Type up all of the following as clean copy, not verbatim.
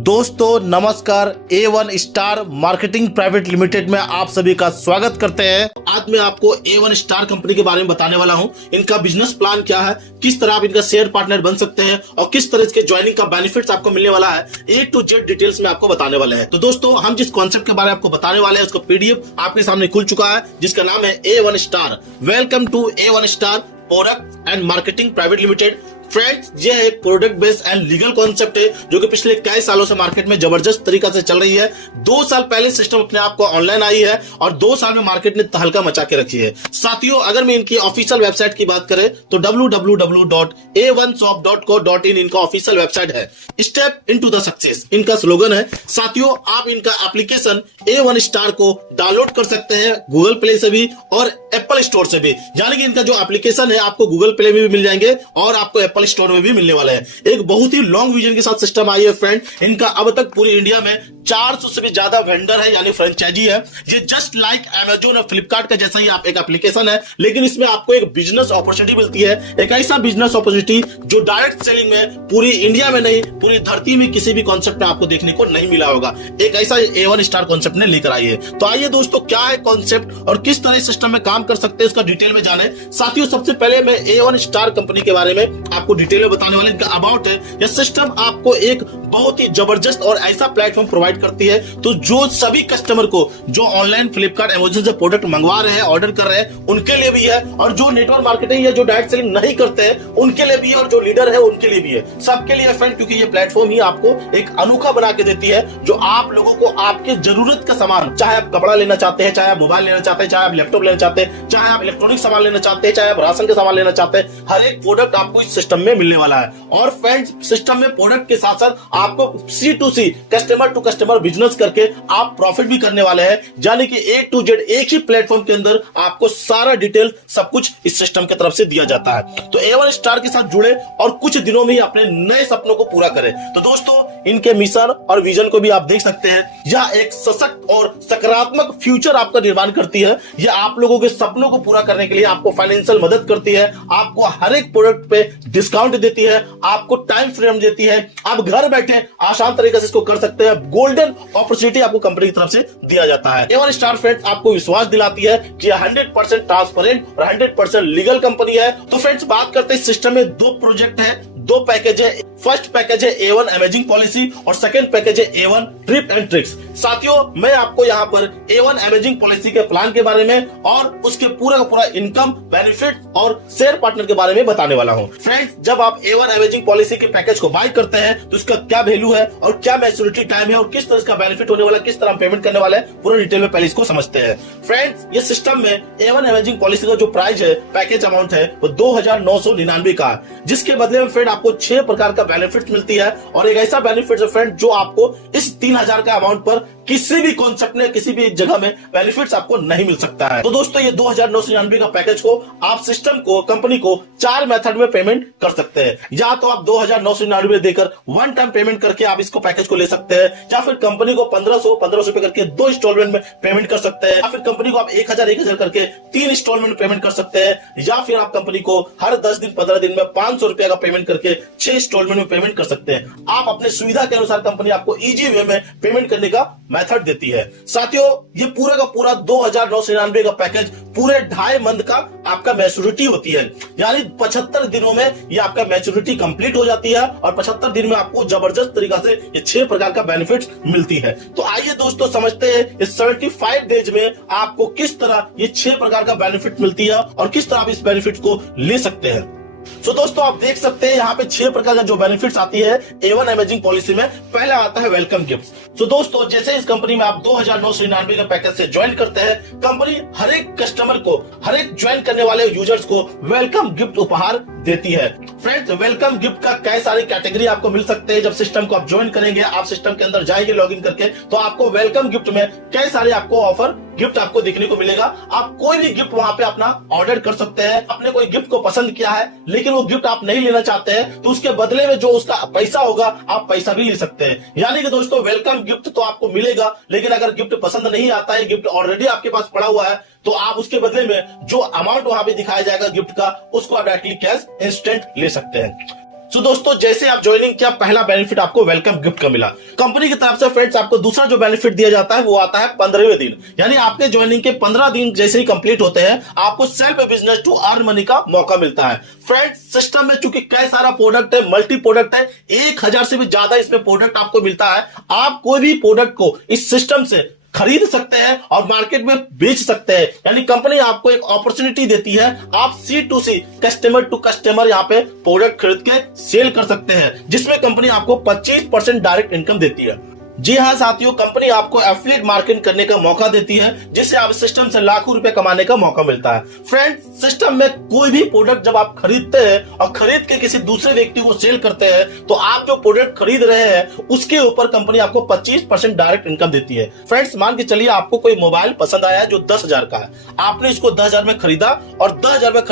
दोस्तों नमस्कार, A1 star marketing private limited में आप सभी का स्वागत करते हैं। आज मैं आपको A1 स्टार कंपनी के बारे में बताने वाला हूं। इनका बिजनेस प्लान क्या है, किस तरह आप इनका शेयर पार्टनर बन सकते हैं और किस तरह इसके ज्वाइनिंग का बेनिफिट्स आपको मिलने वाला है, A to Z डिटेल्स में आपको बताने वाले हैं। तो दोस्तों हम जिस कॉन्सेप्ट के बारे में आपको बताने वाले हैं उसका PDF आपके सामने खुल चुका है, जिसका नाम है A1 star. Welcome to A1 star product and marketing private limited. Friends, ये एक product based and legal concept है जो कि पिछले कई सालों से मार्केट में जबरदस्त तरीका से चल रही है। 2 साल पहले सिस्टम अपने आप को ऑनलाइन आई है और 2 साल में मार्केट ने तहलका मचा के रखी है। साथियों, अगर मैं इनकी ऑफिशियल वेबसाइट की बात करें तो www.a1shop.co.in इनका ऑफिशियल वेबसाइट है। स्टेप इनटू द सक्सेस इनका स्लोगन है। साथियों, आप इनका एप्लीकेशन A1 स्टार को डाउनलोड कर सकते हैं गूगल प्ले से भी और एप्पल स्टोर से भी। यानी कि इनका जो एप्लीकेशन है आपको गूगल प्ले में भी मिल जाएंगे और आपको एप्पल स्टोर में भी मिलने वाला है। एक बहुत ही लॉन्ग विजन के साथ सिस्टम आई है फ्रेंड। इनका अब तक पूरी इंडिया में 400 से भी ज्यादा वेंडर है, यानी फ्रेंचाइजी है। ये जस्ट लाइक अमेजोन और फ्लिपकार्ट का जैसा ही आप एक एप्लीकेशन है, लेकिन इसमें आपको एक बिजनेस अपॉर्चुनिटी मिलती है। एक ऐसा बिजनेस अपॉर्चुनिटी जो डायरेक्ट सेलिंग में पूरी इंडिया में नहीं, पूरी धरती में किसी भी कॉन्सेप्ट में आपको देखने को नहीं मिला होगा। एक ऐसा A1 स्टार कॉन्सेप्ट ने लेकर आई है। तो आइए दोस्तों, क्या है कॉन्सेप्ट और किस तरह सिस्टम में काम कर सकते हैं इसका डिटेल में जाने। साथियों, सबसे पहले मैं A1 स्टार कंपनी के बारे में आपको डिटेल में बताने वाले। इनका अबाउट है, यह सिस्टम आपको एक बहुत ही जबरदस्त और ऐसा प्लेटफॉर्म प्रोवाइड करती है तो जो सभी कस्टमर को जो ऑनलाइन फ्लिपकार्ट अमेजन से प्रोडक्ट मंगवा रहे हैं, ऑर्डर कर रहे हैं, उनके लिए भी है। और जो नेटवर्क मार्केटिंग या जो डायरेक्ट सेलिंग नहीं करते हैं उनके लिए भी है, और जो लीडर है उनके लिए भी है, सबके लिए फ्रेंड। क्योंकि ये प्लेटफॉर्म ही आपको एक अनोखा बना के देती है जो आप लोगों को आपके जरूरत का सामान, चाहे आप कपड़ा लेना चाहते हैं, चाहे आप मोबाइल लेना चाहते हैं, चाहे आप लैपटॉप लेना चाहते हैं, चाहे आप इलेक्ट्रॉनिक सामान लेना चाहते हैं, चाहे आप राशन के सामान लेना चाहते हैं, हर एक प्रोडक्ट आपको इस सिस्टम में मिलने वाला है। और फ्रेंड्स, सिस्टम में प्रोडक्ट के साथ साथ आपको C2C customer to customer business करके आप प्रॉफिट भी करने वाले हैं। यानी कि A to Z एक ही प्लेटफॉर्म के अंदर आपको सारा डिटेल सब कुछ इस सिस्टम की तरफ से दिया जाता है। तो A1 स्टार के साथ जुड़े और कुछ दिनों में ही अपने नए सपनों को पूरा करें। तो दोस्तों, इनके मिशन और विजन को भी आप देख सकते हैं। यह एक सशक्त और सकारात्मक फ्यूचर आपका निर्माण करती है। यह आप लोगों के सपनों को पूरा करने के लिए आपको फाइनेंशियल मदद करती है, आपको हर एक प्रोडक्ट पे डिस्काउंट देती है, आपको टाइम फ्रीडम देती है। आप घर बैठे आसान तरीके से इसको कर सकते हैं। गोल्डन अपॉर्चुनिटी आपको कंपनी की तरफ से दिया जाता है। A1 स्टार फ्रेंड्स आपको विश्वास दिलाती है कि 100% ट्रांसपेरेंट और 100% लीगल कंपनी है। तो फ्रेंड्स, बात करते हैं सिस्टम में 2 प्रोजेक्ट है, 2 पैकेज है। फर्स्ट पैकेज है A1 अमेजिंग पॉलिसी और सेकंड पैकेज है A1 ट्रिप एंड ट्रिक्स। साथियों, मैं आपको यहाँ पर A1 अमेजिंग पॉलिसी के प्लान के बारे में और उसके पूरा का पूरा इनकम, बेनिफिट और शेयर पार्टनर के बारे में बताने वाला हूँ। फ्रेंड्स, जब आप A1 अमेजिंग पॉलिसी के पैकेज को बाय करते हैं तो इसका क्या वैल्यू है और क्या मैच्योरिटी टाइम है और किस तरह इसका बेनिफिट होने वाला है, किस तरह हम पेमेंट करने वाले हैं, पूरा डिटेल में पहले इसको समझते हैं। फ्रेंड्स, ये सिस्टम में A1 अमेजिंग पॉलिसी का जो प्राइस है, पैकेज अमाउंट है, वो 2999 का है, जिसके बदले में फ्रेंड आपको 6 प्रकार का बेनिफिट मिलती है। और एक ऐसा बेनिफिट है फ्रेंड जो आपको इस 3000 का अमाउंट पर किसी भी कॉन्सेप्ट में, किसी भी जगह में बेनिफिट्स आपको नहीं मिल सकता है। तो दोस्तों, ये 2999 का पैकेज को आप सिस्टम को, कंपनी को 4 मेथड में पेमेंट कर सकते हैं। या तो आप 2999 देकर वन टाइम पेमेंट करके आप इसको पैकेज को ले सकते हैं, या फिर कंपनी को 1500 रुपए करके 2 इंस्टॉलमेंट में पेमेंट कर सकते हैं, या फिर कंपनी को आप 1000 करके 3 इंस्टॉलमेंट पेमेंट कर सकते हैं, या फिर आप कंपनी को हर 10 दिन 15 दिन में 500 रुपए का पेमेंट करके 6 इंस्टॉलमेंट में पेमेंट कर सकते हैं। आप अपने सुविधा के अनुसार कंपनी आपको इजी वे में पेमेंट करने का मेथड देती है। साथियों, ये पूरा का पूरा 2999 का पैकेज पूरे 2.5 मंथ का आपका मैच्योरिटी होती है। यानी 75 दिनों में ये आपका मैच्योरिटी कंप्लीट हो जाती है और 75 दिन में आपको जबरदस्त तरीका से ये 6 प्रकार का बेनिफिट मिलती है। तो आइए दोस्तों, समझते हैं इस 75 डेज में आपको किस तरह ये 6 प्रकार का बेनिफिट मिलती है और किस तरह आप इस बेनिफिट को ले सकते हैं। तो दोस्तों, आप देख सकते हैं यहाँ पे 6 प्रकार का जो बेनिफिट्स आती है A1 अमेजिंग पॉलिसी में। पहला आता है वेलकम गिफ्ट। तो दोस्तों, जैसे इस कंपनी में आप 2999 का पैकेज से ज्वाइन करते हैं, कंपनी हर एक कस्टमर को, हर एक ज्वाइन करने वाले यूजर्स को वेलकम गिफ्ट उपहार देती है। फ्रेंड्स, वेलकम गिफ्ट का कई सारी कैटेगरी आपको मिल सकते हैं। जब सिस्टम को आप ज्वाइन करेंगे, आप सिस्टम के अंदर जाएंगे लॉगिन करके, तो आपको वेलकम गिफ्ट में कई सारे आपको ऑफर गिफ्ट आपको देखने को मिलेगा। आप कोई भी गिफ्ट वहां पे अपना ऑर्डर कर सकते हैं। आपने कोई गिफ्ट को पसंद किया है लेकिन वो गिफ्ट आप नहीं लेना चाहते हैं, तो उसके बदले में जो उसका पैसा होगा, आप पैसा भी ले सकते हैं। यानी कि दोस्तों, वेलकम गिफ्ट तो आपको मिलेगा, लेकिन अगर गिफ्ट पसंद नहीं आता है, गिफ्ट ऑलरेडी आपके पास पड़ा हुआ है, तो आप उसके बदले में जो अमाउंट वहां पे दिखाया जाएगा गिफ्ट का, उसको आप डायरेक्टली कैश इंस्टेंट ले सकते हैं। तो दोस्तों जैसे आप ज्वाइनिंग किया, पहला बेनिफिट आपको वेलकम गिफ्ट का मिला कंपनी की तरफ से। फ्रेंड्स आपको दूसरा जो बेनिफिट दिया जाता है वो आता है 15वें दिन, यानी आपके ज्वाइनिंग के 15 दिन जैसे ही कंप्लीट होते हैं आपको self business to earn money का मौका मिलता है। फ्रेंड्स सिस्टम में चूंकि कई सारा प्रोडक्ट है, मल्टी प्रोडक्ट है, 1000 से भी ज्यादा इसमें प्रोडक्ट आपको मिलता है। आप कोई भी प्रोडक्ट को इस सिस्टम से खरीद सकते हैं और मार्केट में बेच सकते हैं, यानी कंपनी आपको एक अपॉर्चुनिटी देती है। आप C2C कस्टमर टू कस्टमर यहाँ पे प्रोडक्ट खरीद के सेल कर सकते हैं, जिसमें कंपनी आपको 25% डायरेक्ट इनकम देती है। जी हाँ साथियों, कंपनी आपको एफिलिएट मार्केटिंग करने का मौका देती है, जिससे आप सिस्टम से लाखों रुपए कमाने का मौका मिलता है। फ्रेंड्स सिस्टम में कोई भी प्रोडक्ट जब आप खरीदते हैं और खरीद के किसी दूसरे व्यक्ति को सेल करते हैं, तो आप जो प्रोडक्ट खरीद रहे हैं उसके ऊपर कंपनी आपको 25% डायरेक्ट इनकम देती है। फ्रेंड्स मान के चलिए आपको कोई मोबाइल पसंद आया जो 10,000 का है, आपने इसको 10,000 में खरीदा और 10,000 में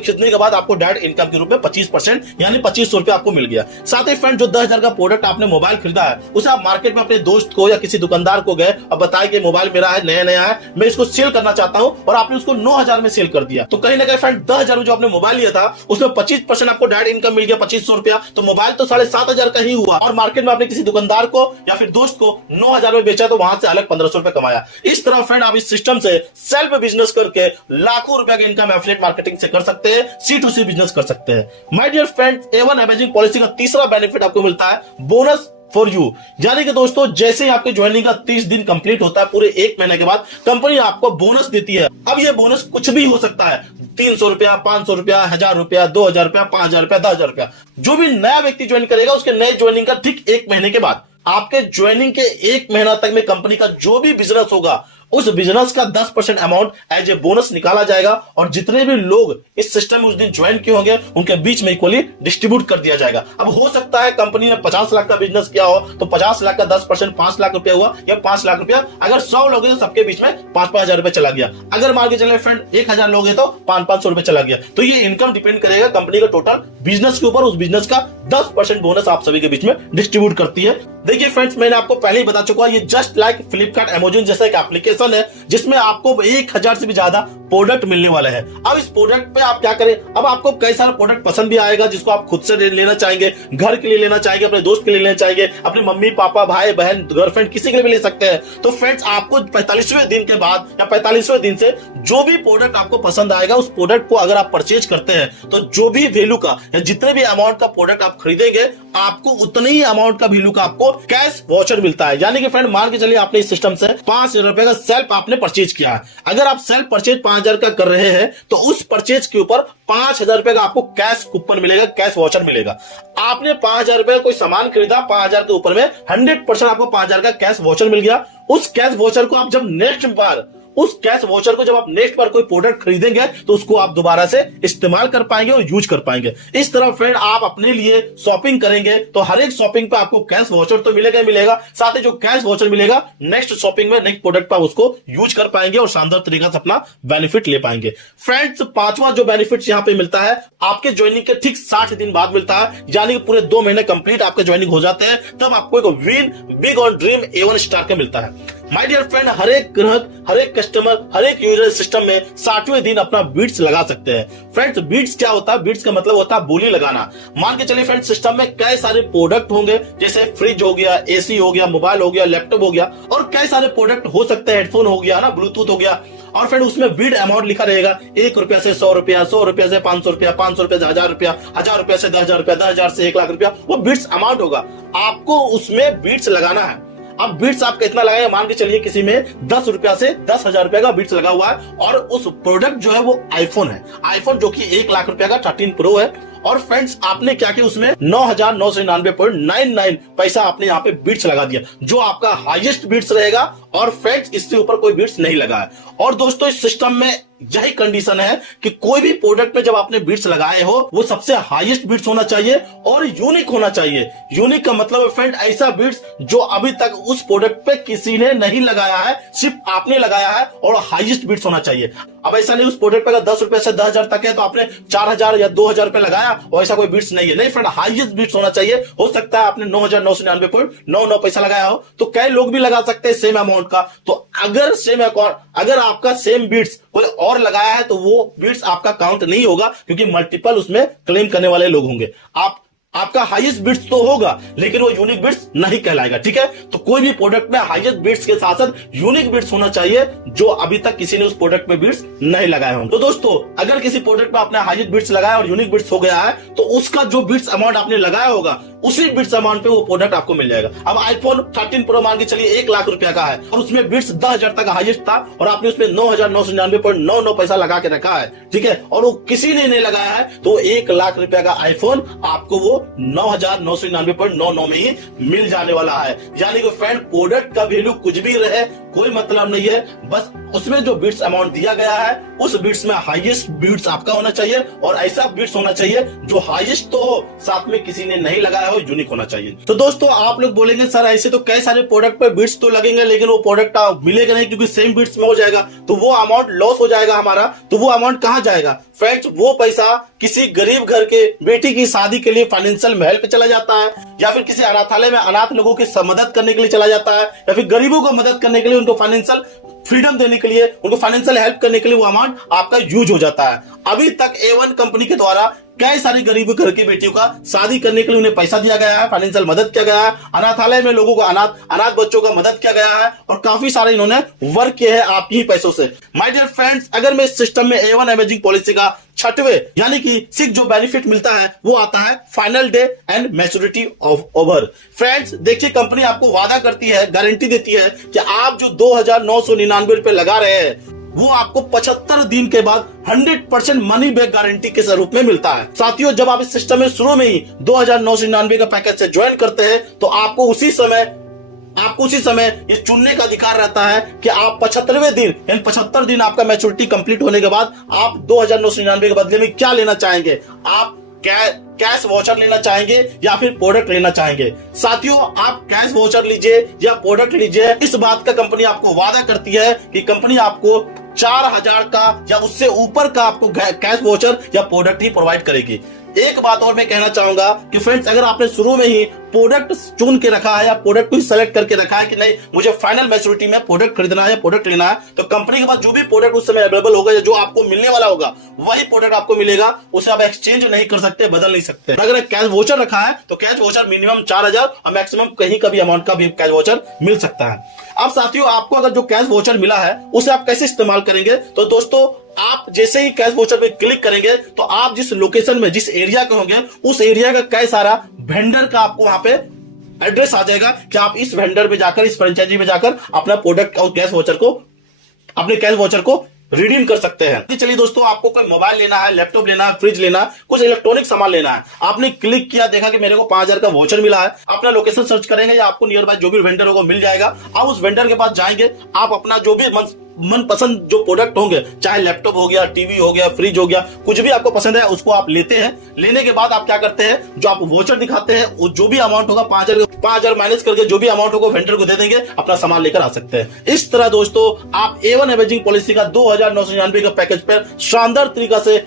खरीदने के बाद आपको डायरेक्ट इनकम के रूप में 25% यानी 2500 रुपए आपको मिल गया। साथ ही फ्रेंड जो 10,000 का प्रोडक्ट आपने मोबाइल खरीदा है, उसे आप मार्केट में अपने दोस्त को या किसी दुकानदार को गए और बताया कि मोबाइल मेरा है, नया नया है, मैं इसको सेल करना चाहता हूं, और आपने उसको 9,000 में सेल कर दिया। तो कहीं ना कहीं फ्रेंड 10,000 में जो आपने मोबाइल लिया था उसमें 25% आपको डायरेक्ट इनकम मिल गया, 2500 रुपया। तो मोबाइल तो 7,500 का ही हुआ, और मार्केट में आपने किसी दुकानदार को या फिर दोस्त को 9,000 में बेचा, तो वहां से अलग 1,500 रुपए कमाया। इस तरह फ्रेंड आप इस सिस्टम से सेल्फ बिजनेस करके लाखों रुपए का इनकम एफिलिएट मार्केटिंग से कर सकते हैं, C2C बिजनेस कर सकते हैं। My dear friends, A1 amazing policy का तीसरा बेनिफिट आपको मिलता है बोनस फॉर यू, यानी कि दोस्तों जैसे ही आपके ज्वाइनिंग का 30 दिन कंप्लीट होता है, पूरे 1 महीने के बाद कंपनी आपको बोनस देती है। अब ये बोनस कुछ भी हो सकता है, 300 रुपया, 500 रुपया, 1,000 रुपया, 2,000 रुपया, 5,000 रुपया, 10,000 रुपया। जो भी नया व्यक्ति ज्वाइन करेगा उसके नए ज्वाइनिंग का ठीक 1 महीने के बाद आपके ज्वाइनिंग के 1 महीना तक में कंपनी का जो भी बिजनेस होगा उस बिजनेस का 10% अमाउंट एज ए बोनस निकाला जाएगा, और जितने भी लोग इस सिस्टम में उस दिन ज्वाइन किए होंगे उनके बीच में इक्वली डिस्ट्रीब्यूट कर दिया जाएगा। अब हो सकता है कंपनी ने 50 लाख का बिजनेस किया हो तो 50 लाख का 10% 5 लाख रुपया हुआ, या 5 लाख रुपया। अगर 100 लोग हैं तो सबके बीच में 5,000 रुपए चला गया। अगर मान के चले फ्रेंड 1,000 लोग हैं तो 500 रुपए चला गया। तो ये इनकम डिपेंड करेगा कंपनी का टोटल बिजनेस के ऊपर, उस बिजनेस का 10% बोनस आप सभी के बीच में डिस्ट्रीब्यूट करती है। देखिए फ्रेंड्स, मैंने आपको पहले ही बता चुका, ये जस्ट लाइक फ्लिपकार्ट अमेज़न जैसा एक एप्लीकेशन है जिसमें आपको 1,000 से भी ज्यादा प्रोडक्ट मिलने वाले हैं। अब इस प्रोडक्ट पे आप क्या करें, अब आपको कई सारा प्रोडक्ट पसंद भी आएगा जिसको आप खुद से लेना चाहेंगे, घर के लिए लेना चाहेंगे, अपने दोस्त के लिए लेना चाहेंगे, अपने मम्मी पापा भाई बहन गर्लफ्रेंड किसी के लिए भी ले सकते हैं। तो फ्रेंड्स आपको 45वें दिन के बाद या 45वें दिन से जो भी प्रोडक्ट आपको पसंद आएगा उस प्रोडक्ट को अगर आप परचेज करते हैं तो जो भी वैल्यू का या जितने भी अमाउंट का प्रोडक्ट आप खरीदेंगे आपको उतने ही अमाउंट का वैल्यू का आपको कैश वाउचर मिलता है। यानी कि फ्रेंड मान के चलिए आपने इस सिस्टम से 5,000 रुपए का सेल्फ आपने परचेज किया है। अगर आप सेल्फ परचेज 5,000 का कर रहे हैं तो उस परचेज के ऊपर 5,000 रुपए का आपको कैश कूपन मिलेगा, कैश वाउचर मिलेगा। आपने 5,000 रुपए का कोई सामान खरीदा, 5,000 के ऊपर में 100% आपको 5,000 का कैश वाउचर मिल गया। उस कैश वाउचर को आप जब नेक्स्ट बार कोई प्रोडक्ट खरीदेंगे तो उसको आप दोबारा से इस्तेमाल कर पाएंगे और यूज कर पाएंगे। इस तरह फ्रेंड आप अपने लिए शॉपिंग करेंगे तो हर एक शॉपिंग पे आपको कैश वाउचर तो मिलेगा, साथ ही जो कैश वाउचर मिलेगा नेक्स्ट शॉपिंग में नेक्स्ट प्रोडक्ट पर उसको यूज कर पाएंगे और शानदार तरीके से अपना बेनिफिट ले पाएंगे। फ्रेंड्स 5वां जो बेनिफिट यहाँ पे मिलता है आपके ज्वाइनिंग के ठीक 60 दिन बाद मिलता है, यानी कि पूरे 2 महीने कंप्लीट आपके ज्वाइनिंग हो जाते हैं, तब आपको एक win big on dream A1 star का मिलता है। माय डियर फ्रेंड, हर एक ग्राहक, हर एक कस्टमर, हर एक यूजर सिस्टम में 60वें दिन अपना बीट्स लगा सकते हैं। फ्रेंड्स बीट्स क्या होता है? बीट्स का मतलब होता है बोली लगाना। मान के चलिए फ्रेंड्स सिस्टम में कई सारे प्रोडक्ट होंगे, जैसे फ्रिज हो गया, AC हो गया, मोबाइल हो गया, लैपटॉप हो गया, और कई सारे प्रोडक्ट हो सकते हैं, हेडफोन हो गया ना, ब्लूटूथ हो गया। और फ्रेंड उसमें बीड अमाउंट लिखा रहेगा, 1 रुपया से 100 रुपया, 100 रुपया से 500 रुपया, 500 रुपया से 1,000 रुपया, 1,000 रुपया से 10,000 रुपया, 10,000 से 1 लाख रुपया, वो बीट्स अमाउंट होगा। आपको उसमें बीट्स लगाना है। अब बीट्स आप कितना लगाएंगे, मान के चलिए किसी में 10 रुपया से 10,000 रुपया का बीट्स लगा हुआ है, और उस प्रोडक्ट जो है वो आईफोन है, आईफोन जो कि 1 लाख रुपया का 13 प्रो है। और फ्रेंड्स आपने क्या किया, उसमें 9,999.99 पैसा आपने यहाँ पे बीट्स लगा दिया, जो आपका हाईएस्ट बीट्स रहेगा। और फ्रेंड्स इससे ऊपर कोई बीट्स नहीं लगा है। और दोस्तों इस सिस्टम में यही कंडीशन है कि कोई भी प्रोडक्ट में जब आपने बीट्स लगाए हो वो सबसे हाईएस्ट बीट्स होना चाहिए और यूनिक होना चाहिए। यूनिक का मतलब है फ्रेंड ऐसा बीट्स जो अभी तक उस प्रोडक्ट पे किसी ने नहीं लगाया है, सिर्फ आपने लगाया है, और हाईएस्ट बीट्स होना चाहिए। अब ऐसा नहीं उस प्रोडक्ट पे 10 रुपए से 10,000 तक है तो आपने 4,000 या 2,000 रुपए लगाया और ऐसा कोई बीट्स नहीं है। नहीं फ्रेंड, हाईएस्ट बीट्स होना चाहिए। हो सकता है आपने 9,999.99 पैसा लगाया हो, तो कई लोग भी लगा सकते हैं सेम अमाउंट अमाउंट का, तो अगर सेम अकाउंट, अगर आपका सेम बिट्स कोई और लगाया है तो वो बिट्स आपका काउंट नहीं होगा, क्योंकि मल्टीपल उसमें क्लेम करने वाले लोग होंगे। आपका हाईएस्ट बिट्स तो होगा लेकिन वो यूनिक बिट्स नहीं कहलाएगा, ठीक है। तो कोई भी प्रोडक्ट में हाईएस्ट बिट्स के साथ साथ यूनिक बिट्स होना चाहिए, जो अभी तक किसी ने उस प्रोडक्ट में बिट्स नहीं लगाए हों। तो दोस्तों, अगर किसी प्रोडक्ट में आपने हाईएस्ट बिट्स लगाया और यूनिक बिट्स हो गया है, तो उसका जो बिट्स अमाउंट आपने लगाया होगा उसी बिट्स अमाउंट पे वो प्रोडक्ट आपको मिल जाएगा। अब आईफोन 13 प्रो मान के चलिए 1 लाख रुपया का है और उसमें बिट्स 10,000 तक हाईएस्ट था और आपने उसमें 9,999.99 पैसा लगा के रखा है, ठीक है, और वो किसी ने नहीं लगाया है, तो 1 लाख रुपया का आईफोन आपको वो 9,999.99 में ही मिल जाने वाला है। यानी कि फ्रेंड, प्रोडक्ट का वैल्यू कुछ भी रहे कोई मतलब नहीं है, बस उसमें जो बिट्स अमाउंट दिया गया है उस बिट्स में हाईएस्ट बिट्स आपका होना चाहिए और ऐसा बिट्स होना चाहिए जो हाईएस्ट तो हो, साथ में किसी ने नहीं लगाया हो, यूनिक होना चाहिए। तो दोस्तों, आप लोग बोलेंगे सर ऐसे तो कई सारे प्रोडक्ट पे बिट्स तो लगेंगे लेकिन वो प्रोडक्ट मिलेगा नहीं क्योंकि सेम बिट्स में हो जाएगा, तो वो अमाउंट लॉस हो जाएगा हमारा। तो वो अमाउंट कहां जाएगा फ्रेंड्स? वो पैसा किसी गरीब घर के बेटी की शादी के लिए फाइनेंशियल हेल्प चला जाता है, या फिर किसी अनाथालय में अनाथ लोगों की मदद करने के लिए चला जाता है, या फिर गरीबों को मदद करने के लिए, उनको फाइनेंशियल फ्रीडम देने के लिए, उनको फाइनेंशियल हेल्प करने के लिए वो अमाउंट आपका यूज हो जाता है। अभी तक A1 कंपनी के द्वारा कई सारी गरीब घर की बेटियों का शादी करने के लिए उन्हें पैसा दिया गया है, फाइनेंशियल मदद किया गया है, अनाथालय में लोगों को अनाथ बच्चों का मदद किया गया है और काफी सारे इन्होंने वर्क किए हैं आपके ही पैसों से। माय डियर फ्रेंड्स, अगर मैं इस सिस्टम में A1 अमेजिंग पॉलिसी का 6वें यानी कि 6 जो बेनिफिट मिलता है वो आता है final day and maturity of over. Friends देखिए, कंपनी आपको वादा करती है, गारंटी देती है कि आप जो 2,999 रुपए लगा रहे हैं वो आपको 75 दिन के बाद 100% मनी बैक गारंटी के स्वरूप में मिलता है। साथियों, जब आप इस सिस्टम में शुरू में ही 2,999 का पैकेज से ज्वाइन करते हैं तो आपको उसी समय ये चुनने का अधिकार रहता है कि आप 75वें दिन यानी 75 दिन आपका मैच्योरिटी कंप्लीट होने के बाद आप 2,999 के बदले में क्या लेना चाहेंगे। आप कैश वाउचर लेना चाहेंगे या फिर प्रोडक्ट लेना चाहेंगे। साथियों, आप कैश वाउचर लीजिए या प्रोडक्ट लीजिए, इस बात का कंपनी आपको वादा करती है कि कंपनी आपको 4,000 का या उससे ऊपर का आपको कैश वाउचर या प्रोडक्ट ही प्रोवाइड करेगी। एक बात और मैं कहना चाहूंगा कि फ्रेंड्स, अगर आपने शुरू में ही प्रोडक्ट चुन के रखा है या प्रोडक्ट को ही सेलेक्ट करके रखा है कि नहीं मुझे फाइनल मैच्योरिटी में प्रोडक्ट खरीदना है या प्रोडक्ट लेना है, तो कंपनी के पास जो भी प्रोडक्ट उस समय अवेलेबल होगा या जो आपको मिलने वाला होगा वही प्रोडक्ट आपको मिलेगा, उसे आप एक्सचेंज नहीं कर सकते, बदल नहीं सकते। अगर कैश वाउचर रखा है तो कैश वाउचर मिनिमम 4,000 और मैक्सिमम कहीं का भी अमाउंट का भी कैश वाउचर मिल सकता है। अब साथियों, आपको अगर जो कैश वाउचर मिला है उसे आप कैसे इस्तेमाल करेंगे? तो दोस्तों, आप जैसे ही कैश वाउचर पे क्लिक करेंगे तो आप जिस लोकेशन में, जिस एरिया के होंगे, उस एरिया का कई सारा वेंडर का आपको वहां पे एड्रेस आ जाएगा कि आप इस वेंडर में जाकर, इस फ्रेंचाइजी में जाकर अपना प्रोडक्ट और कैश वाउचर को रिडीम कर सकते हैं। चलिए दोस्तों, आपको कोई मोबाइल लेना है, लैपटॉप लेना है, फ्रिज लेना है, कुछ इलेक्ट्रॉनिक सामान लेना है, आपने क्लिक किया, देखा कि मेरे को 5,000 का वाउचर मिला है, अपना लोकेशन सर्च करेंगे या आपको नियर बाय जो भी वेंडर होगा मिल जाएगा। आप उस वेंडर के पास जाएंगे, आप अपना जो भी मनपसंद जो प्रोडक्ट होंगे, चाहे लैपटॉप हो गया, टीवी हो गया, फ्रिज हो गया, कुछ भी आपको पसंद है उसको आप लेते हैं। लेने के बाद आप क्या करते हैं, जो आप वाउचर दिखाते हैं वो जो भी अमाउंट होगा 5,000 माइनस करके जो भी अमाउंट होगा वेंडर को दे देंगे, अपना सामान लेकर आ सकते हैं। इस तरह दोस्तों, आप A1 अमेजिंग पॉलिसी का 2,999 का पैकेज पर शानदार तरीका से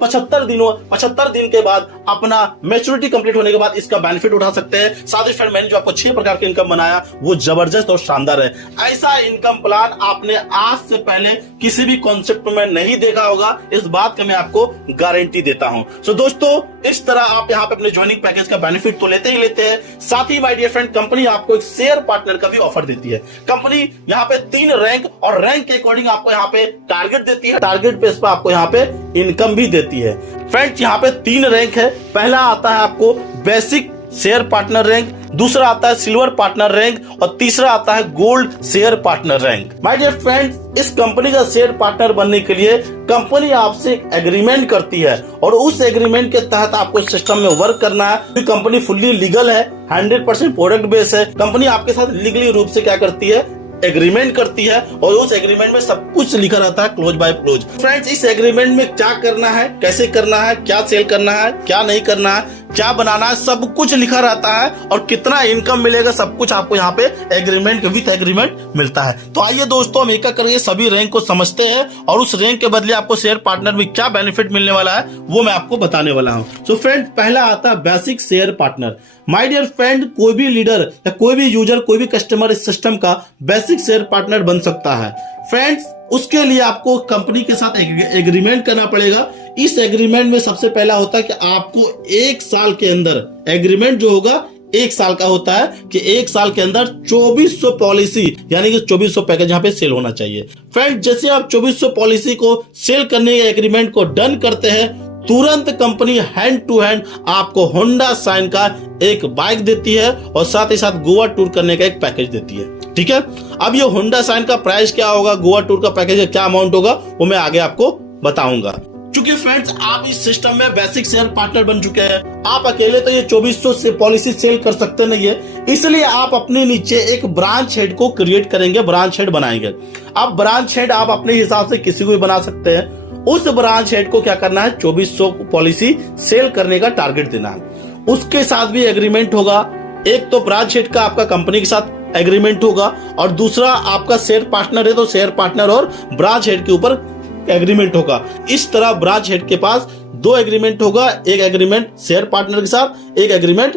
75 दिन के बाद अपना मैच्योरिटी कंप्लीट होने के बाद इसका बेनिफिट उठा सकते हैं। साथ ही फ्रेंड, मैंने जो आपको 6 प्रकार के इनकम बनाया वो जबरदस्त और शानदार है। ऐसा इनकम प्लान आपने आज से पहले किसी भी कॉन्सेप्ट में नहीं देखा होगा, इस बात का मैं आपको गारंटी देता हूं। सो दोस्तों, इस तरह आप यहाँ पे अपने ज्वाइनिंग पैकेज का बेनिफिट तो लेते ही लेते हैं, साथ ही माय डियर फ्रेंड, कंपनी आपको एक शेयर पार्टनर का भी ऑफर देती है। कंपनी यहाँ पे 3 रैंक और रैंक के अकॉर्डिंग आपको यहाँ पे टारगेट देती है, टारगेट बेस पर आपको यहाँ पे इनकम भी देती है। फ्रेंड्स, यहाँ पे 3 रैंक है। पहला आता है आपको बेसिक शेयर पार्टनर रैंक, दूसरा आता है सिल्वर पार्टनर रैंक और तीसरा आता है gold share partner rank. My dear friends, इस कंपनी का शेयर पार्टनर बनने के लिए कंपनी आपसे एक एग्रीमेंट करती है और उस एग्रीमेंट के तहत आपको सिस्टम में वर्क करना है। कंपनी फुल्ली लीगल है, 100% प्रोडक्ट बेस है। कंपनी आपके साथ लीगली रूप से क्या करती है, एग्रीमेंट करती है और उस एग्रीमेंट में सब कुछ लिखा रहता है क्लोज बाय क्लोज। फ्रेंड्स, इस एग्रीमेंट में क्या करना है, कैसे करना है, क्या सेल करना है, क्या नहीं करना है, क्या बनाना है, सब कुछ लिखा रहता है और कितना इनकम मिलेगा सब कुछ आपको यहाँ पे एग्रीमेंट विथ एग्रीमेंट मिलता है। तो आइए दोस्तों हम एक एक करके सभी रैंक को समझते हैं और उस रैंक के बदले आपको शेयर पार्टनर में क्या बेनिफिट मिलने वाला है वो मैं आपको बताने वाला हूँ। तो फ्रेंड पहला आता है basic share partner. My dear friend, कोई भी लीडर या कोई भी यूजर कोई भी कस्टमर इस सिस्टम का बेसिक शेयर पार्टनर बन सकता है। फ्रेंड्स उसके लिए आपको कंपनी के साथ एग्रीमेंट करना पड़ेगा। इस एग्रीमेंट में सबसे पहला होता है कि आपको 1 साल के अंदर एग्रीमेंट जो होगा 1 साल का होता है कि 1 साल के अंदर 2400 पॉलिसी यानी कि 2400 पैकेज यहाँ पे सेल होना चाहिए। फ्रेंड जैसे आप 2400 पॉलिसी को सेल करने के एग्रीमेंट को डन करते हैं, तुरंत कंपनी हैंड टू हैंड आपको होंडा साइन का एक बाइक देती है और साथ ही साथ गोवा टूर करने का एक पैकेज देती है। ठीक है, अब ये होंडा साइन का प्राइस क्या होगा, गोवा टूर का पैकेज का क्या अमाउंट होगा वो मैं आगे आपको बताऊंगा। क्योंकि फ्रेंड्स आप इस सिस्टम में बेसिक शेयर पार्टनर बन चुके हैं, आप अकेले तो ये 2400 से पॉलिसी सेल कर सकते नहीं है, इसलिए आप अपने नीचे एक ब्रांच हेड को क्रिएट करेंगे, ब्रांच हेड बनाएंगे। अब ब्रांच हेड आप अपने हिसाब से किसी को भी बना सकते हैं। उस ब्रांच हेड को क्या करना है, 2400 पॉलिसी सेल करने का टारगेट देना है। उसके साथ भी एग्रीमेंट होगा, एक तो ब्रांच हेड का आपका कंपनी के साथ एग्रीमेंट होगा और दूसरा आपका शेयर पार्टनर है तो शेयर पार्टनर और ब्रांच हेड के ऊपर एग्रीमेंट होगा। इस तरह ब्रांच हेड के पास 2 एग्रीमेंट होगा, एक एग्रीमेंट शेयर पार्टनर के साथ, एक एग्रीमेंट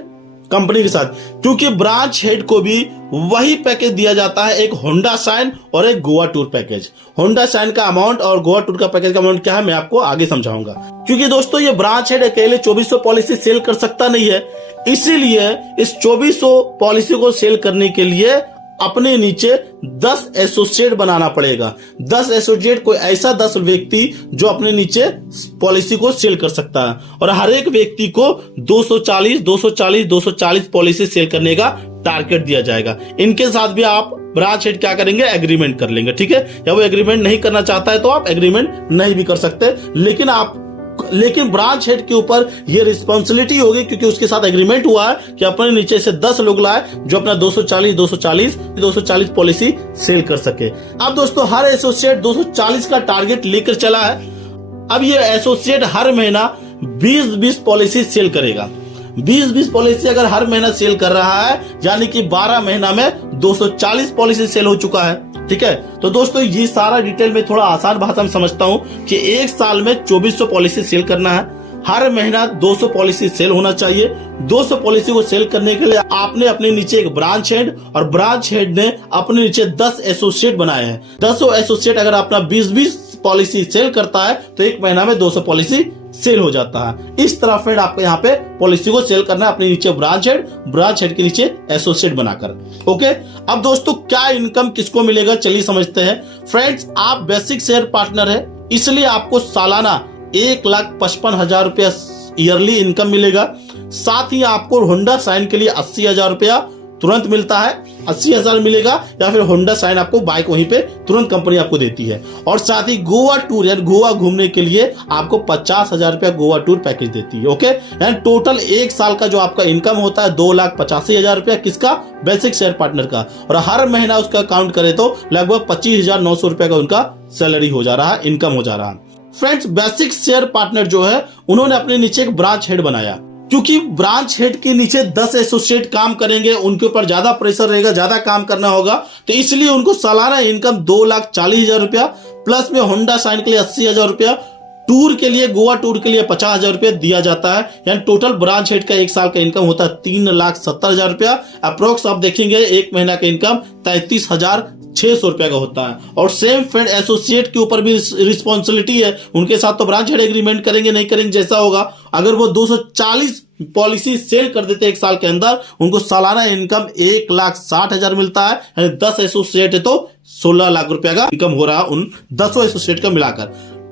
कंपनी के साथ। क्योंकि ब्रांच हेड को भी वही पैकेज दिया जाता है, एक होंडा साइन और एक Goa tour package. Honda Shine का अमाउंट और गोवा टूर का पैकेज का अमाउंट क्या है मैं आपको आगे समझाऊंगा। क्योंकि दोस्तों ये ब्रांच हेड अकेले 2400 पॉलिसी सेल कर सकता नहीं है, इसीलिए इस 2400 पॉलिसी को सेल करने के लिए अपने नीचे 10 एसोसिएट बनाना पड़ेगा। 10 एसोसिएट कोई ऐसा 10 व्यक्ति जो अपने नीचे पॉलिसी को सेल कर सकता है और हर एक व्यक्ति को 240 पॉलिसी सेल करने का टारगेट दिया जाएगा। इनके साथ भी आप ब्रांच हेड क्या करेंगे, एग्रीमेंट कर लेंगे। ठीक है, या वो एग्रीमेंट नहीं करना चाहता है तो आप एग्रीमेंट नहीं भी कर सकते, लेकिन ब्रांच हेड के ऊपर ये रिस्पॉन्सिबिलिटी होगी क्योंकि उसके साथ एग्रीमेंट हुआ है कि अपने नीचे से 10 लोग लाए जो अपना 240 पॉलिसी सेल कर सके। अब दोस्तों हर एसोसिएट 240 का टारगेट लेकर चला है। अब ये एसोसिएट हर महीना 20 पॉलिसी सेल करेगा। 20 पॉलिसी अगर हर महीना सेल कर रहा है यानी कि 12 महीना में 240 पॉलिसी सेल हो चुका है। ठीक है, तो दोस्तों ये सारा डिटेल में थोड़ा आसान भाषा में समझता हूं कि 1 साल में 2400 पॉलिसी सेल करना है, हर महीना 200 पॉलिसी सेल होना चाहिए। 200 पॉलिसी को सेल करने के लिए आपने अपने नीचे एक ब्रांच हेड और ब्रांच हेड ने अपने नीचे 10 एसोसिएट बनाए हैं। 10 एसोसिएट अगर अपना 20 पॉलिसी सेल करता है तो 1 महीना में 200 पॉलिसी सेल हो जाता है। इस तरह फ्रेंड आपको यहाँ पे पॉलिसी को सेल करना है अपने नीचे ब्रांच हेड के नीचे एसोसिएट बनाकर। ओके, अब दोस्तों क्या इनकम किसको मिलेगा चलिए समझते हैं। फ्रेंड्स आप बेसिक शेयर पार्टनर है इसलिए आपको सालाना 1,55,000 रुपया ईयरली इनकम मिलेगा। साथ ही आपको होंडा साइन के लिए 80,000 रुपया तुरंत मिलता है, 80,000 मिलेगा या फिर होंडा साइन आपको बाइक वहीं पे तुरंत कंपनी आपको देती है। और साथ ही गोवा टूर यानी गोवा घूमने के लिए आपको 50,000 रुपया गोवा टूर पैकेज देती है। ओके, यानी टोटल 1 साल का जो आपका इनकम होता है 2,85,000 रुपया किसका, बेसिक शेयर पार्टनर का। और हर महीना उसका काउंट करे तो लगभग 25,900 रुपया का उनका सैलरी हो जा रहा है, इनकम हो जा रहा है। फ्रेंड्स बेसिक शेयर पार्टनर जो है उन्होंने अपने नीचे एक ब्रांच हेड बनाया। क्योंकि ब्रांच हेड के नीचे 10 एसोसिएट काम करेंगे, उनके ऊपर ज्यादा प्रेशर रहेगा, ज्यादा काम करना होगा, तो इसलिए उनको सालाना इनकम 2,40,000 रुपया प्लस में होंडा साइन के लिए 80,000 रुपया, टूर के लिए गोवा टूर के लिए 50,000 रुपया दिया जाता है। यानी टोटल ब्रांच हेड का 1 साल का इनकम होता है 3,70,000 रुपया। अप्रोक्स आप देखेंगे 1 महीना का इनकम 33,600 रुपया का होता है। और सेम फ्रेंड एसोसिएट के ऊपर भी रिस्पॉन्सिबिलिटी है, उनके साथ तो ब्रांच हेड एग्रीमेंट करेंगे नहीं करेंगे जैसा होगा। अगर वो 240 पॉलिसी सेल कर देते 1 साल के अंदर, उनको सालाना इनकम 1,60,000 मिलता है। यानी 10 एसोसिएट है तो 16 लाख रुपया का इनकम हो रहा उन 10 एसोसिएट का मिलाकर।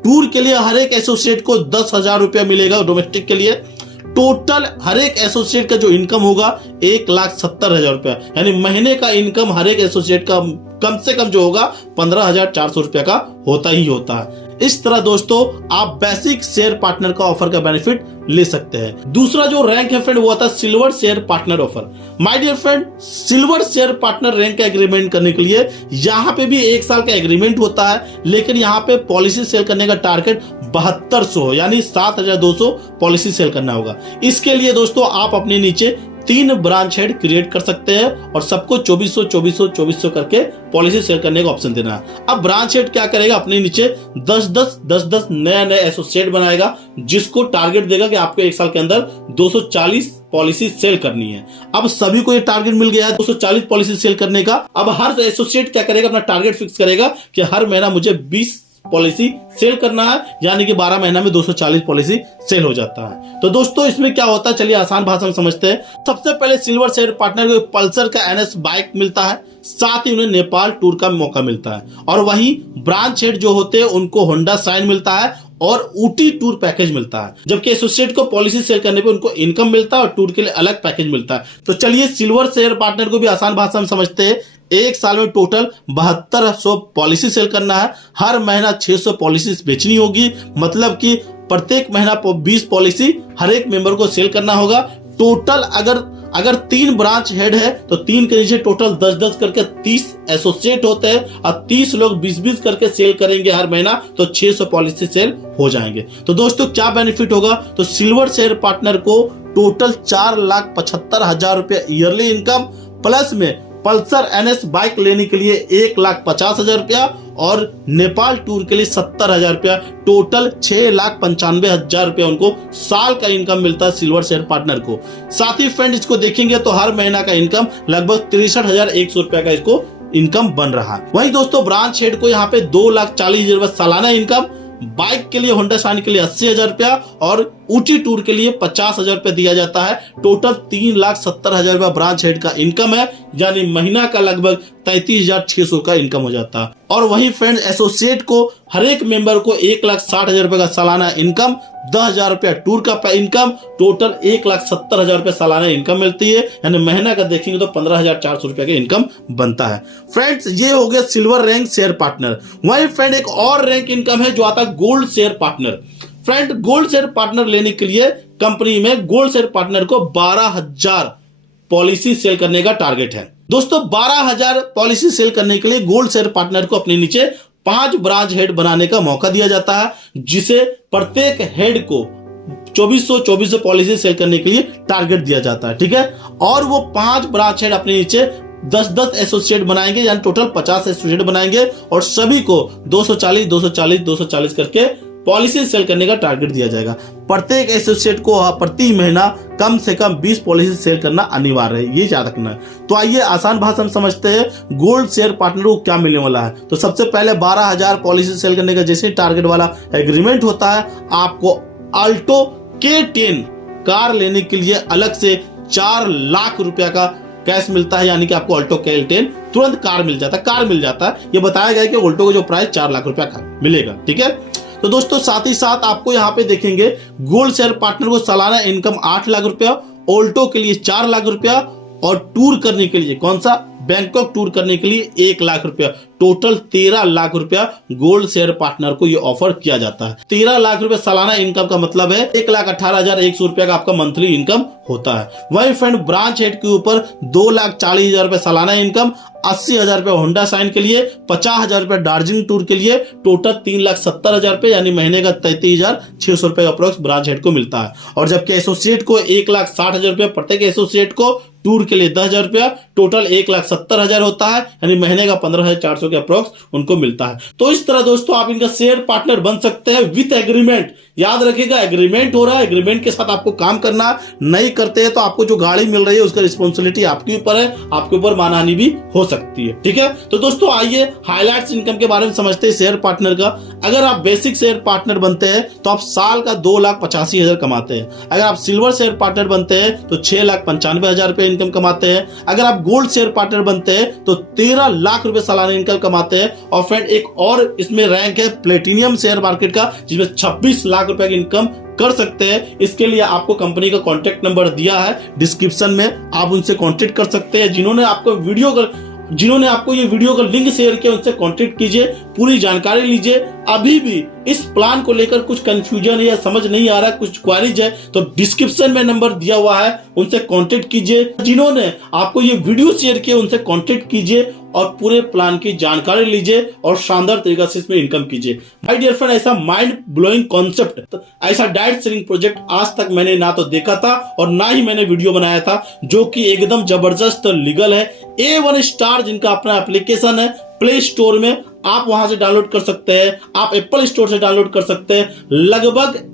टूर के लिए हर एक एसोसिएट को 10,000 रुपया मिलेगा डोमेस्टिक के लिए। टोटल हर एक एसोसिएट का जो इनकम होगा 1,70,000 रुपया, यानी महीने का इनकम हर एक एसोसिएट का कम से कम जो होगा 15,400 रुपया का होता ही होता है। इस तरह दोस्तों आप बेसिक शेयर पार्टनर का ऑफर का बेनिफिट ले सकते हैं। दूसरा जो रैंक है फ्रेंड वो आता है silver share partner offer. My dear friend, silver share partner rank का एग्रीमेंट करने के लिए यहाँ पे भी 1 साल का एग्रीमेंट होता है, लेकिन यहाँ पे पॉलिसी सेल करने का टारगेट 7200 यानी 7200 पॉलिसी सेल करना होगा। इसके लिए दोस्तों आप अपने नीचे 3 ब्रांच हेड क्रिएट कर सकते हैं और सबको 2400 करके पॉलिसी सेल करने का ऑप्शन देना है। अब ब्रांच हेड क्या करेगा, अपने नीचे 10 नए एसोसिएट बनाएगा, जिसको टारगेट देगा कि आपको 1 साल के अंदर 240 पॉलिसी सेल करनी है। अब सभी को ये टारगेट मिल गया है 240 पॉलिसी सेल करने का। अब हर एसोसिएट क्या करेगा, अपना टारगेट फिक्स करेगा कि हर महीना मुझे 20 पॉलिसी सेल करना है, यानी कि 12 महीना में 240 पॉलिसी सेल हो जाता है। तो दोस्तों इसमें क्या होता है, चलिए आसान भाषा में समझते हैं। सबसे पहले सिल्वर शेयर पार्टनर को पल्सर का NS बाइक मिलता है, साथ ही उन्हें नेपाल टूर का मौका मिलता है, और वहीं ब्रांच हेड जो होते हैं उनको होंडा साइन मिलता है और ऊटी टूर पैकेज मिलता है। जबकि एसोसिएट को पॉलिसी सेल करने पे उनको इनकम मिलता है और टूर के लिए अलग पैकेज मिलता है। तो चलिए सिल्वर शेयर पार्टनर को भी आसान भाषा में समझते हैं। 1 साल में टोटल 7200 पॉलिसी सेल करना है, हर महीना 600 पॉलिसी बेचनी होगी, मतलब कि प्रत्येक महीना 20 पॉलिसी हर एक मेंबर को सेल करना होगा। टोटल अगर 3 ब्रांच हेड है तो 3 के नीचे टोटल 10 करके 30 एसोसिएट होते हैं और 30 लोग 20 करके सेल करेंगे हर महीना, तो 600 पॉलिसी सेल हो जाएंगे। तो दोस्तों क्या बेनिफिट होगा, तो सिल्वर शेयर पार्टनर को टोटल 4,75,000 रुपया ईयरली इनकम, प्लस में पल्सर NS बाइक लेने के लिए 1,50,000 रुपया और नेपाल टूर के लिए 70,000 रुपया, टोटल 6,95,000 रुपया उनको साल का इनकम मिलता है सिल्वर शेयर पार्टनर को। साथ ही फ्रेंड इसको देखेंगे तो हर महीना का इनकम लगभग 63,100 रुपया का इसको इनकम बन रहा है। वहीं दोस्तों ब्रांच हेड को यहाँ पे 2,40,000 रुपया सालाना इनकम, बाइक के लिए होंडा शाइन के लिए 80,000 रुपया और ऊटी टूर के लिए 50,000 रुपया दिया जाता है। टोटल 3,70,000 रुपया ब्रांच हेड का इनकम है, यानी महीना का लगभग 33,600 का इनकम हो जाता है। और वहीं फ्रेंड एसोसिएट को हर एक मेंबर को 1,60,000 रुपए का सालाना इनकम, 10,000 रुपया टूर का इनकम, टोटल 1,70,000 रुपए सालाना इनकम मिलती है, यानी महीना का देखेंगे तो 15,400 रुपए का इनकम बनता है। फ्रेंड्स ये हो गया सिल्वर रैंक शेयर पार्टनर। वहीं फ्रेंड एक और रैंक इनकम है जो आता है gold share partner. Friend gold share partner लेने के लिए कंपनी में गोल्ड शेयर पार्टनर को 12,000 पॉलिसी सेल करने का टारगेट है। दोस्तों 12,000 पॉलिसी सेल करने के लिए गोल्ड शेयर पार्टनर को अपने नीचे 5 ब्रांच हेड बनाने का मौका दिया जाता है, जिसे प्रत्येक हेड को 2400 पॉलिसी सेल करने के लिए टारगेट दिया जाता है, ठीक है। और वो 5 ब्रांच हेड अपने नीचे 10 एसोसिएट बनाएंगे, यानी टोटल 50 एसोसिएट बनाएंगे और सभी को 240 करके पॉलिसी सेल करने का टारगेट दिया जाएगा। प्रत्येक एसोसिएट को प्रति महीना कम से कम 20 पॉलिसी सेल करना अनिवार्य है, ये याद रखना है। तो आइए आसान भाषा में समझते हैं गोल्ड शेयर पार्टनर को क्या मिलने वाला है। तो सबसे पहले 12,000 पॉलिसी सेल करने का जैसे टारगेट वाला एग्रीमेंट होता है, आपको अल्टो K10 कार लेने के लिए अलग से 4 लाख रुपया का कैश मिलता है, यानी कि आपको अल्टो K10 तुरंत कार मिल जाता है। ये बताया गया है कि अल्टो का जो प्राइस 4 लाख रुपया का मिलेगा, ठीक है। तो दोस्तों साथ ही साथ आपको यहाँ पे देखेंगे गोल्ड शेयर पार्टनर को सालाना इनकम 8 लाख रुपया, ऑल्टो के लिए 4 लाख रुपया और टूर करने के लिए कौन सा बैंकॉक टूर करने के लिए 1 लाख रुपया, टोटल 13 लाख रुपया गोल्ड शेयर पार्टनर को ये ऑफर किया जाता है। 13 लाख रुपया सालाना इनकम का मतलब है 1,18,100 रुपया का आपका मंथली इनकम होता है। वही फ्रेंड ब्रांच हेड के ऊपर 2,40,000 रुपया सालाना इनकम, 80,000 रुपया होंडा साइन के लिए, 50,000 रुपया दार्जिलिंग टूर के लिए, टोटल 3,70,000 रुपये यानी महीने का 33,600 रुपये का अप्रोक्स ब्रांच हेड को मिलता है। और जबकि एसोसिएट को 1,60,000 रुपया प्रत्येक एसोसिएट को, टूर के लिए 10,000 रुपया, टोटल 1,70,000 होता है, यानी महीने का 15,400 के अप्रोक्स उनको मिलता है। तो इस तरह दोस्तों आप इनका शेयर पार्टनर बन सकते हैं विथ एग्रीमेंट। याद रखिएगा एग्रीमेंट हो रहा है, एग्रीमेंट के साथ आपको काम करना। नहीं करते हैं तो आपको जो गाड़ी मिल रही है उसका रिस्पॉन्सिबिलिटी आपके ऊपर है, आपके ऊपर मानहानि भी हो सकती है, ठीक है। तो दोस्तों आइए हाईलाइट्स इनकम के बारे में समझते हैं शेयर पार्टनर का। अगर आप बेसिक शेयर पार्टनर बनते हैं तो आप साल का 2,85,000 कमाते हैं। अगर आप सिल्वर शेयर पार्टनर बनते हैं तो 6,95,000 रुपए इनकम कमाते हैं। अगर आप गोल्ड शेयर पार्टनर बनते हैं तो 13 लाख रुपए सालाना इनकम कमाते हैं। और फ्रेंड एक और इसमें रैंक है प्लेटिनियम शेयर मार्केट का, जिसमें 26 लाख रुपए की इनकम कर सकते हैं। इसके लिए आपको कंपनी का कॉन्टेक्ट नंबर दिया है डिस्क्रिप्शन में, आप उनसे कॉन्टेक्ट कर सकते हैं। जिन्होंने आपको ये वीडियो का लिंक शेयर किया उनसे कांटेक्ट कीजिए, पूरी जानकारी लीजिए। अभी भी इस प्लान को लेकर कुछ कंफ्यूजन है या समझ नहीं आ रहा है, कुछ क्वारीज है, तो डिस्क्रिप्शन में नंबर दिया हुआ है, उनसे कांटेक्ट कीजिए। जिन्होंने आपको ये वीडियो शेयर किया उनसे कांटेक्ट कीजिए और पूरे प्लान की जानकारी लीजिए और शानदार तरीके से इसमें इनकम कीजिए। माय डियर फ्रेंड, ऐसा माइंड ब्लोइंग कॉन्सेप्ट, तो ऐसा डायरेक्ट सेलिंग प्रोजेक्ट आज तक मैंने ना तो देखा था और ना ही मैंने वीडियो बनाया था, जो कि एकदम जबरदस्त लीगल है। A1 स्टार जिनका अपना एप्लीकेशन है, प्ले स्टोर में आप वहां से डाउनलोड कर सकते हैं, आप एप्पल स्टोर से डाउनलोड कर सकते हैं। लगभग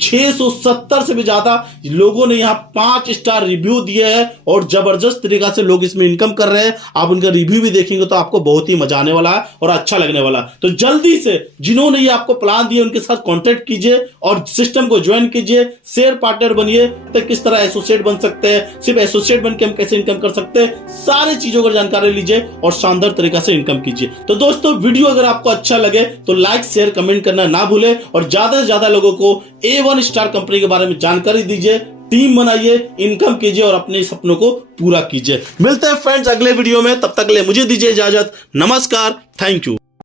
670 से भी ज्यादा लोगों ने यहाँ 5 स्टार रिव्यू दिए हैं और जबरदस्त तरीका से लोग इसमें इनकम कर रहे हैं। आप उनका रिव्यू भी देखेंगे तो आपको बहुत ही मजा आने वाला है और अच्छा लगने वाला है। तो जल्दी से जिन्होंने ये आपको प्लान दिए उनके साथ कांटेक्ट कीजिए और सिस्टम को ज्वाइन कीजिए, शेयर पार्टनर बनिए। तो किस तरह एसोसिएट बन सकते हैं, सिर्फ एसोसिएट बन के हम कैसे इनकम कर सकते हैं, सारी चीजों की जानकारी लीजिए और शानदार तरीका से इनकम कीजिए। तो दोस्तों, वीडियो अगर आपको अच्छा लगे तो लाइक शेयर कमेंट करना ना भूले और ज्यादा से ज्यादा लोगों को A1 स्टार कंपनी के बारे में जानकारी दीजिए, टीम बनाइए, इनकम कीजिए और अपने सपनों को पूरा कीजिए। मिलते हैं फ्रेंड्स अगले वीडियो में, तब तक के लिए मुझे दीजिए इजाजत। नमस्कार, थैंक यू।